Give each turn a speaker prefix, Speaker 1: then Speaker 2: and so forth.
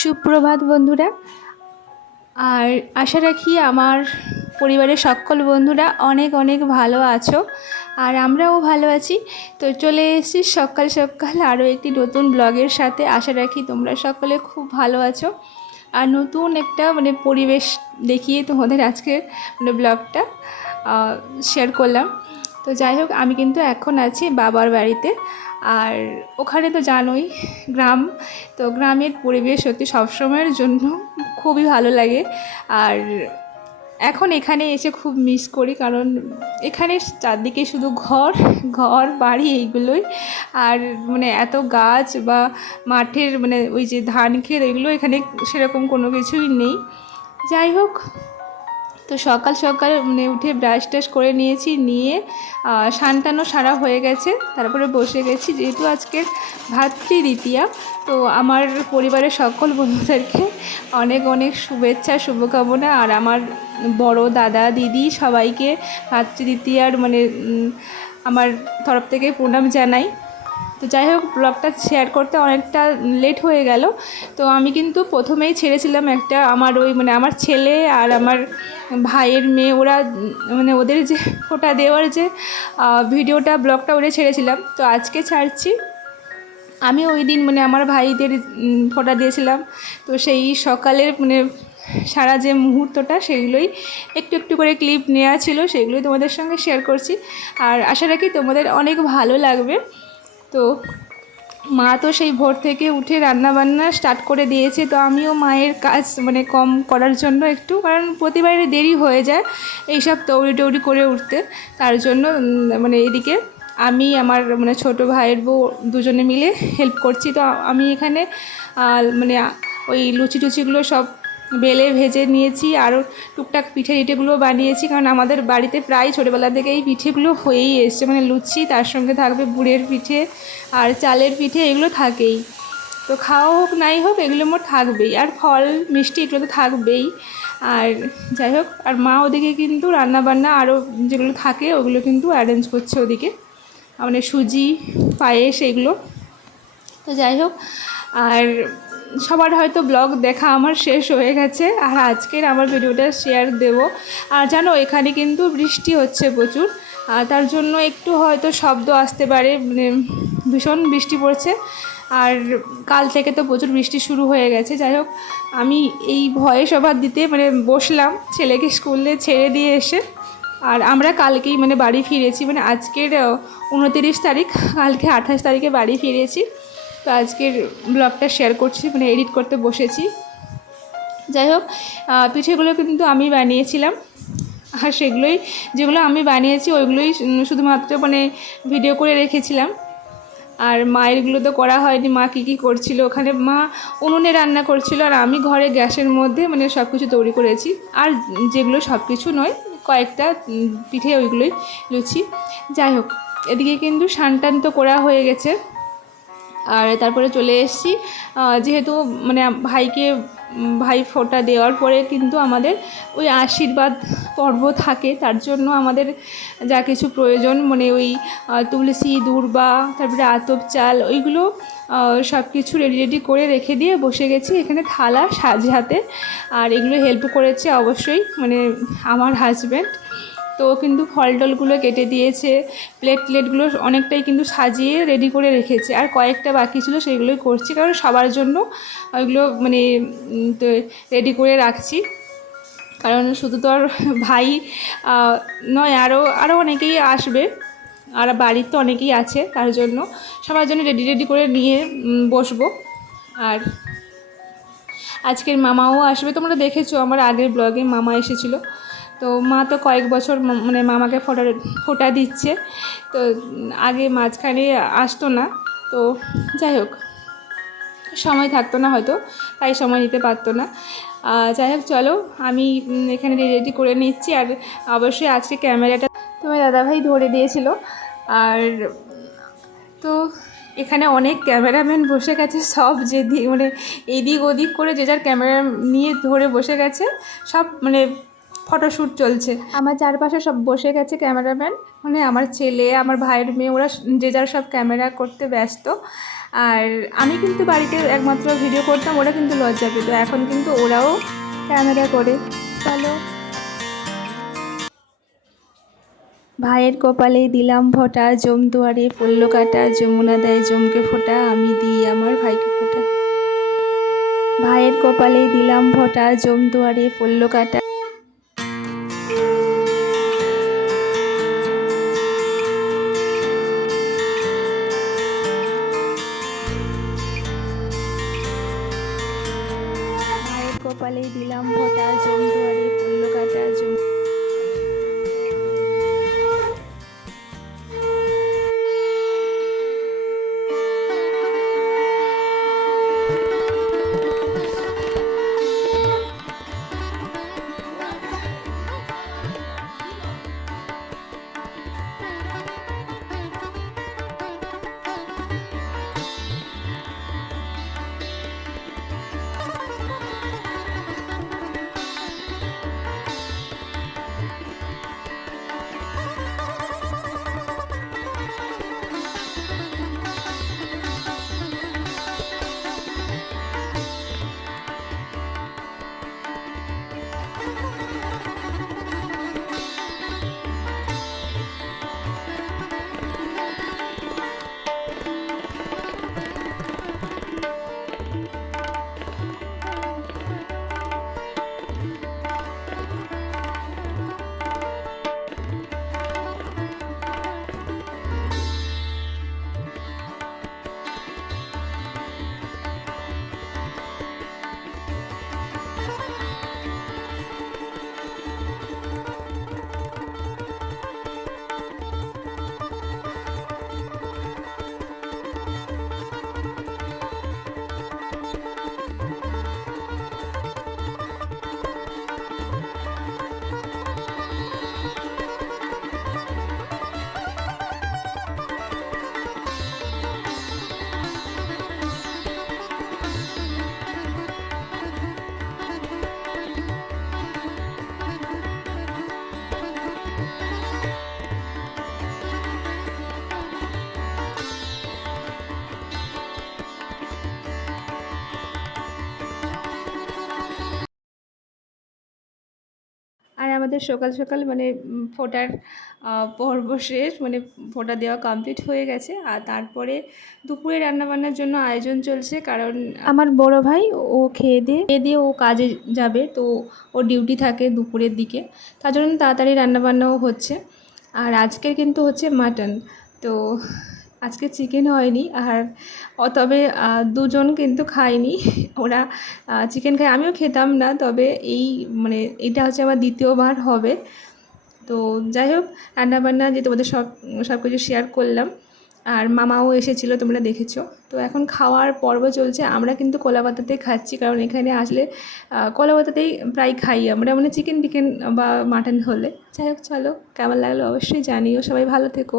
Speaker 1: সুপ্রভাত বন্ধুরা। আর আশা রাখি আমার পরিবারের সকল বন্ধুরা অনেক অনেক ভালো আছো আর আমরাও ভালো আছি। তো চলে এসেছি সকাল সকাল আরও একটি নতুন ব্লগের সাথে। আশা রাখি তোমরা সকলে খুব ভালো আছো। আর নতুন একটা মানে পরিবেশ দেখিয়ে তোমাদের আজকে মানে ব্লগটা শেয়ার করলাম। তো যাই হোক, আমি কিন্তু এখন আছি বাবার বাড়িতে। আর ওখানে তো জানোই গ্রাম, তো গ্রামের পরিবেশ সত্যি সবসময়ের জন্য খুবই ভালো লাগে। আর এখন এখানে এসে খুব মিস করি কারণ এখানে চারদিকে শুধু ঘর ঘর, বাড়ি এইগুলোই। আর মানে এত গাছ বা মাঠের মানে ওই যে ধান ক্ষেত এগুলো এখানে সেরকম কোনো কিছুই নেই। যাই হোক তো সকাল সকাল মানে উঠে ব্রাশ টাশ করে নিয়েছি, নিয়ে সানটানো সারা হয়ে গেছে। তারপরে বসে গেছি, যেহেতু আজকের ভাতৃদ্বিতীয়া তো আমার পরিবারের সকল বন্ধুদেরকে অনেক অনেক শুভেচ্ছা, শুভকামনা। আর আমার বড় দাদা, দিদি সবাইকে ভাতৃদ্বিতীয়ার মানে আমার তরফ থেকে প্রণাম জানাই। তো যাই হোক ব্লগটা শেয়ার করতে অনেকটা লেট হয়ে গেল। তো আমি কিন্তু প্রথমেই ছেড়েছিলাম একটা আমার ওই মানে আমার ছেলে আর আমার ভাইয়ের মেয়ে। ওরা মানে ওদের যে ফোটা দেওয়ার যে ভিডিওটা ব্লগটা ওরে ছেড়েছিলাম। তো আজকে ছাড়ছি। আমি ওই দিন মানে আমার ভাইদের ফোটা দিয়েছিলাম। তো সেই সকালের মানে সারা যে মুহূর্তটা সেগুলোই একটু একটু করে ক্লিপ নেওয়া ছিল, সেগুলোই তোমাদের সঙ্গে শেয়ার করছি। আর আশা রাখি তোমাদের অনেক ভালো লাগবে। তো মা তো সেই ভোর থেকে উঠে রান্না বান্না স্টার্ট করে দিয়েছে। তো আমিও মায়ের কাজ মানে কম করার জন্য একটু, কারণ প্রতিবারে দেরি হয়ে যায় এইসব তৌড়ি টৌড়ি করে উঠতে। তার জন্য মানে এদিকে আমি, আমার মানে ছোটো ভাইয়ের বউ দুজনে মিলে হেল্প করছি। তো আমি এখানে মানে ওই লুচি টুচিগুলো সব বেলে ভেজে নিয়েছি, আরও টুকটাক পিঠে টিঠেগুলো বানিয়েছি, কারণ আমাদের বাড়িতে প্রায় ছোটোবেলা থেকে এই পিঠেগুলো হয়েই এসছে মানে লুচি, তার সঙ্গে থাকবে গুড়ের পিঠে আর চালের পিঠে, এগুলো থাকেই। তো খাওয়া হোক, নাই হোক, এগুলো মোট থাকবেই, আর ফল, মিষ্টি এগুলো তো থাকবেই। আর যাই হোক, আর মা ওদিকে কিন্তু রান্নাবান্না আরও যেগুলো থাকে, ওগুলো কিন্তু অ্যারেঞ্জ করছে ওদিকে। মানে সুজি, পায়েস, এগুলো। তো যাই হোক, আর সবার হয়তো ব্লগ দেখা আমার শেষ হয়ে গেছে। আর আজকের আমার ভিডিওটা শেয়ার দেব। আর জানো, এখানে কিন্তু বৃষ্টি হচ্ছে প্রচুর। তার জন্য একটু হয়তো শব্দ আসতে পারে মানে ভীষণ বৃষ্টি পড়ছে। আর কাল থেকে তো প্রচুর বৃষ্টি শুরু হয়ে গেছে। যাই হোক, আমি এই ভয়ে সবার দিতে মানে বসলাম ছেলেকে স্কুলে ছেড়ে দিয়ে এসে। আর আমরা কালকেই মানে বাড়ি ফিরেছি। মানে আজকের উনতিরিশ তারিখ, কালকে আঠাশ তারিখে বাড়ি ফিরেছি। তো আজকের ব্লগটা শেয়ার করছি মানে এডিট করতে বসেছি। যাই হোক পিঠেগুলো কিন্তু আমি বানিয়েছিলাম। আর সেগুলোই, যেগুলো আমি বানিয়েছি, ওইগুলোই শুধুমাত্র মানে ভিডিও করে রেখেছিলাম। আর মায়েরগুলো তো করা হয়নি, মা কী কী করছিল ওখানে? মা উনুনে রান্না করছিল আর আমি ঘরে গ্যাসের মধ্যে মানে সব কিছু তৈরি করেছি। আর যেগুলো সব কিছু নয়, কয়েকটা পিঠে ওইগুলোই লুচি। যাই হোক এদিকে কিন্তু সানটান তো করা হয়ে গেছে। আর তারপরে চলে এসেছি যেহেতু মানে ভাইকে ভাই ফোঁটা দেওয়ার পরে কিন্তু আমাদের ওই আশীর্বাদ পর্ব থাকে। তার জন্য আমাদের যা কিছু প্রয়োজন মানে ওই তুলসী, দূর্বা, তারপরে আতপ চাল, ওইগুলো সব কিছু রেডি রেডি করে রেখে দিয়ে বসে গেছি। এখানে থালা সাজাতে আর এগুলো হেল্প করেছে অবশ্যই মানে আমার হাজব্যান্ড তো কিন্তু ফল টলগুলো কেটে দিয়েছে প্লেট প্লেটগুলো অনেকটাই কিন্তু সাজিয়ে রেডি করে রেখেছে। আর কয়েকটা বাকি ছিল সেগুলোই করছি, কারণ সবার জন্য ওইগুলো মানে রেডি করে রাখছি। কারণ শুধু তো আর ভাই নয় আরও আরও অনেকেই আসবে। আর বাড়ির তো অনেকেই আছে, তার জন্য সবার জন্য রেডি রেডি করে নিয়ে বসবো। আর আজকের মামাও আসবে, তোমরা দেখেছ, আমার আগের ব্লগে মামা এসেছিল। তো মা তো কয়েক বছর মানে মামাকে ফোটা ফোটা দিচ্ছে। তো আগে মাঝখানে আসতো না। তো যাই হোক, সময় থাকতো না হয়তো, তাই সময় নিতে পারতো না। যাই হোক, চলো, আমি এখানে রেডি করে নিচ্ছি। আর অবশ্যই আজকে ক্যামেরাটা তোমার দাদাভাই ধরে দিয়েছিল। আর, তো এখানে অনেক ক্যামেরাম্যান বসে গেছে। সব যে মানে এদিক ওদিক করে যে যার ক্যামেরা নিয়ে ধরে বসে গেছে, সব মানে ফটোশ্যুট চলছে। আমার চারপাশে সব বসে গেছে ক্যামেরাম্যান। মানে আমার ছেলে, আমার ভাইয়ের মেয়ে, ওরা যে যার সব ক্যামেরা করতে ব্যস্ত। আর আমি কিন্তু বাড়িতে একমাত্র ভিডিও করতাম, ওরা কিন্তু লজ্জা পেত। এখন কিন্তু ওরাও ক্যামেরা করে। চলো। ভাইয়ের কপালে দিলাম ফোঁটা, জম দুয়ারে পড়ল কাটা, যমুনা দেয় জমকে ফোঁটা, আমি দিই আমার ভাইকে ফোঁটা। ভাইয়ের কপালে দিলাম ফোঁটা, জম দুয়ারে পড়ল কাটা। কপালেই দিলাম ভোটার জম আমাদের সকাল সকাল মানে ফোটার পর্ব শেষ মানে ফোটা দেওয়া কমপ্লিট হয়ে গেছে। আর তারপরে দুপুরে রান্নাবান্নার জন্য আয়োজন চলছে কারণ, আমার বড় ভাই ও খেয়ে দিয়ে খেয়ে দিয়ে ও কাজে যাবে, তো ওর ডিউটি থাকে দুপুরের দিকে। তার জন্য তাড়াতাড়ি রান্নাবান্নাও হচ্ছে। আর আজকের কিন্তু হচ্ছে মাটন তো আজকে চিকেন হয়নি আর তবে দুজন কিন্তু খায়নি। ওরা চিকেন খায়, আমিও খেতাম না, তবে এই মানে এটা হচ্ছে আমার দ্বিতীয়বার হবে। তো যাই হোক, রান্নাবান্না যে তোমাদের সব সব কিছু শেয়ার করলাম। আর মামাও এসেছিল, তোমরা দেখেছ। তো এখন খাওয়ার পর্ব চলছে। আমরা কিন্তু কলাপাতাতেই খাচ্ছি, কারণ এখানে আসলে কলাপাতাতেই প্রায় খাই আমরা। মানে চিকেন টিকেন বা মাটন হলে। যাই হোক, চলো, কেমন লাগল অবশ্যই জানিও। সবাই ভালো থেকো।